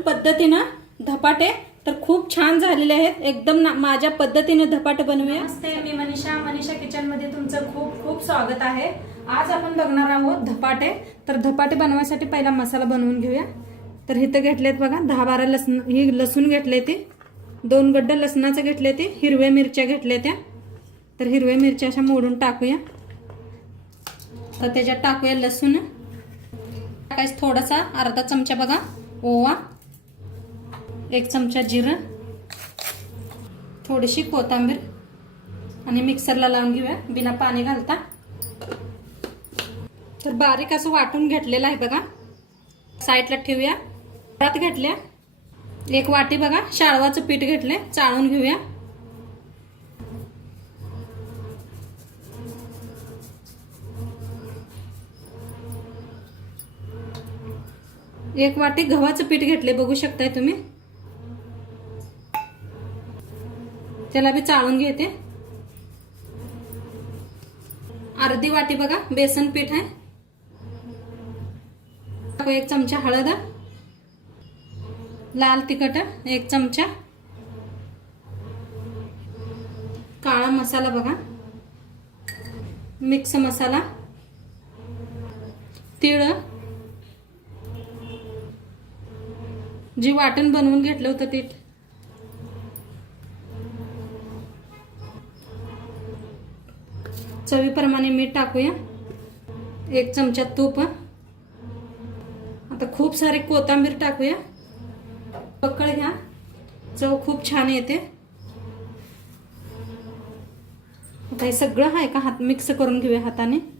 पद्धतीनं धपाटे तर खूप छान झालेले आहेत. एकदम ना- माझ्या पद्धतीने धपाटे बनवूया. नमस्ते मी मनीषा. मनीषा किचनमध्ये तुमचं खूप खूप स्वागत आहे. आज आपण बघणार आहोत धपाटे. तर धपाटे बनवायसाठी पहिला मसाला बनवून घेऊया. तर इथं घेतलेत बघा दहा बारा लसण ही लसूण घेतले ते. दोन गड्डे लसणाचं घेतले ते. हिरव्या मिरच्या घेतल्या त्या. तर हिरव्या मिरच्या अशा मोडून टाकूया. तर त्याच्यात टाकूया लसूण. टाकायचं थोडासा अर्धा चमचा बघा ओवा. एक चमचा जिरं थोडीशी कोथिंबीर आणि मिक्सरला लावून घेऊया. बिना पाणी घालता. तर बारीक असं वाटून घेतलेलं आहे बघा. साईडला ठेवूया. परत घेतल्या. एक वाटी बघा शाळवाचं पीठ घेतले चाळून घेऊया. एक वाटी गव्हाचं पीठ घेतले बघू शकताय तुम्ही. त्याला बी चाळून घेते. अर्धी वाटी बघा बेसन पीठ आहे. एक चमचा हळद लाल तिखट एक चमचा. काळा मसाला बघा. मिक्स मसाला. तिळ. जी वाटण बनवून घेतलं होतं ते. चवीप्रमाणे मीठ टाकूया. एक चमचा तूप. आता खूप सारी कोथिंबीर टाकूया. पकड घ्या. चव खूप छान येते. आता हे सगळं आहे का? हात मिक्स करून घेऊया हाताने.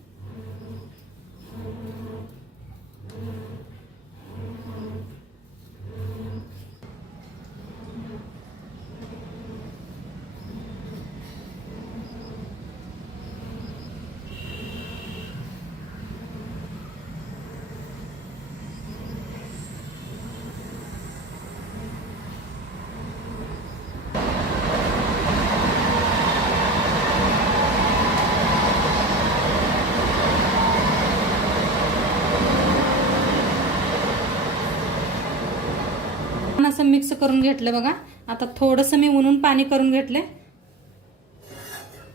असं मिक्स करून घेतलं बघा. आता थोडंसं मी उन्हून पाणी करून घेतलं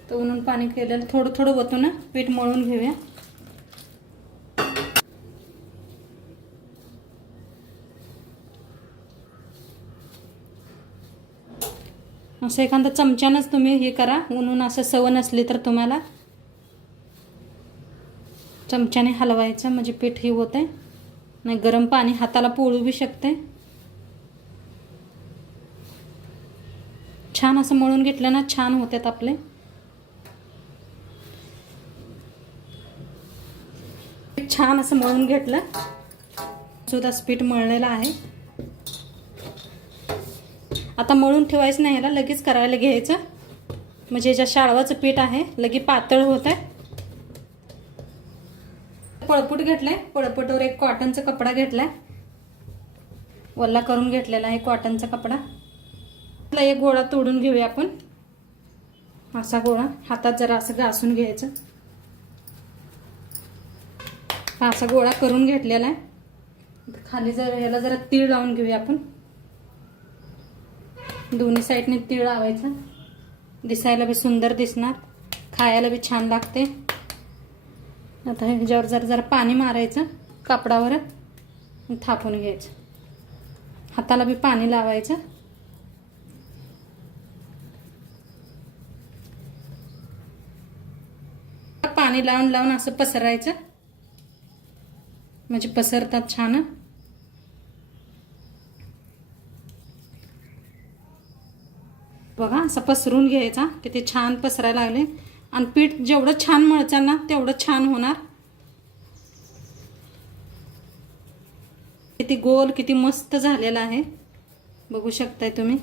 तर उन्हून पाणी केलेलं थोडं थोडं वतून पीठ मळून घेऊया. असं एखादा चमच्यानंच तुम्ही हे करा. उन्हून असं सवन नसली तर तुम्हाला चमच्याने हलवायचं म्हणजे पीठ हे होत नाही गरम पाणी हाताला पोळू बी शकते छान असं मळून घेतलं ना छान होतात आपले. छान असं मळून घेतलं. सुद्धा पीठ मळलेलं आहे. आता मळून ठेवायचं नाही याला लगेच करायला घ्यायचं. म्हणजे ज्या शाळवाचं पीठ आहे लगे पातळ होत आहे पळपूट घेतलंय. पळपूटवर एक कॉटनचा कपडा घेतलाय. वल्ला करून घेतलेला आहे कॉटनचा कपडा. आपला एक गोळा तोडून घेऊया आपण. असा गोळा हातात जरा असं घासून घ्यायचं. असा गोळा करून घेतलेला आहे. खाली जर याला जरा तीळ लावून घेऊया आपण. दोन्ही साईडने तीळ लावायचं. दिसायला बी सुंदर दिसणार. खायला बी छान लागते. आता ह्याच्यावर जरा जरा पाणी मारायचं कापडावर. थापून घ्यायचं. हाताला बी पाणी लावायचं. पाणी लावून लावून असं पसरायचं. म्हणजे पसरतात छान. बघा असं पसरून घ्यायचा किती छान पसरायला लागले. आणि पीठ जेवढं छान मळचाल ना तेवढं छान होणार. किती गोल किती मस्त झालेला आहे. बघू शकताय तुम्ही.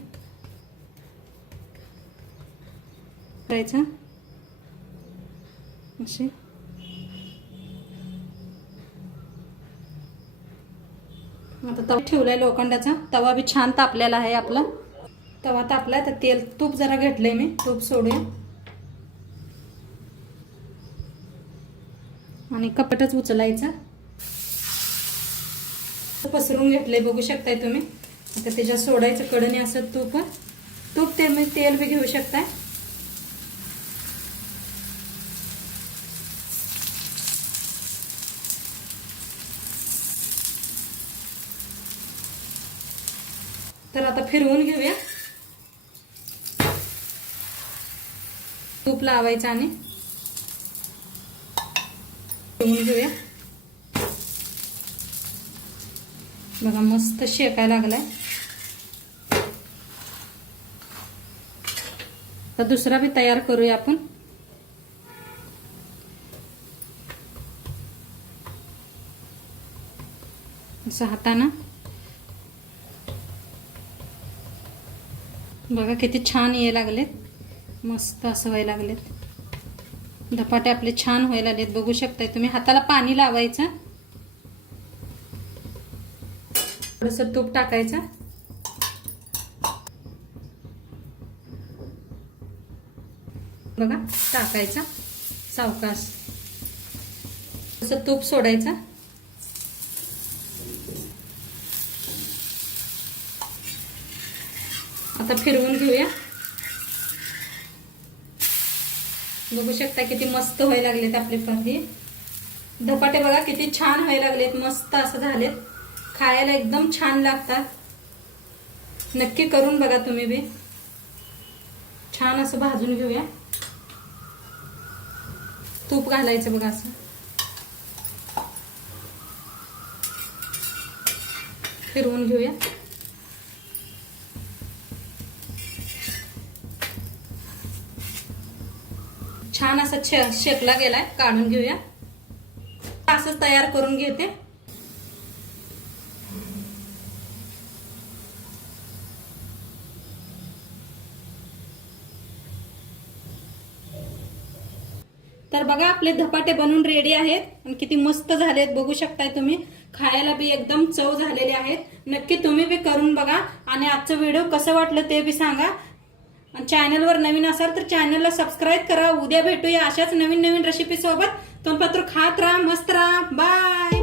करायचं. असे आता तवा ठेवलाय लोखंडाचा. तवा बी छान तापलेला आहे आपला. तवा तापलाय तर तेल तूप जरा घेतलंय मी. तूप सोडूया. आणि कपटच उचलायचं. पसरून घेतलंय बघू शकताय तुम्ही. आता त्याच्यात सोडायचं कडणी असं तूप. तूप ते मी तेल बी घेऊ शकताय. तर आता फिरवून घेऊया. तूप लावायचं आणि फिरवून घेऊया. बघा मस्त शेकायला लागलाय. तर दुसरा बी तयार करूया आपण. असं हाताना. बघा किती छान ये लागलेत. मस्त असं व्हायला लागलेत. धपाटे आपले छान व्हायला लागलेत. बघू शकताय तुम्ही हाताला पाणी लावायचं. थोडस तूप टाकायचं. बघा टाकायचा. सावकाश. तसं तूप सोडायचं. आता फिरवून घेऊया. बघू शकता किती मस्त व्हायला लागलेत आपले हे धपाटे बघा किती छान व्हायला लागलेत मस्त असं झालेत. खायला एकदम छान लागतात. नक्की करून बघा तुम्ही बी. छान असं भाजून घेऊया. तूप घालायचं बघा असं. फिरवून घेऊया. छान असा शे शेकला गेलाय काढून घेऊया. असंच तयार करून घेते. तर बघा आपले धपाटे बनवून रेडी आहेत. आणि किती मस्त झालेत बघू शकताय तुम्ही. खायला बी एकदम चव झालेले आहेत. नक्की तुम्ही बी करून बघा. आणि आजचं व्हिडिओ कसं वाटलं ते बी सांगा. चॅनलवर नवीन असाल तर चॅनलला सबस्क्राईब करा. उद्या भेटूया अशाच नवीन नवीन रेसिपी सोबत तोंडपत्र खात राहा मस्त राहा. बाय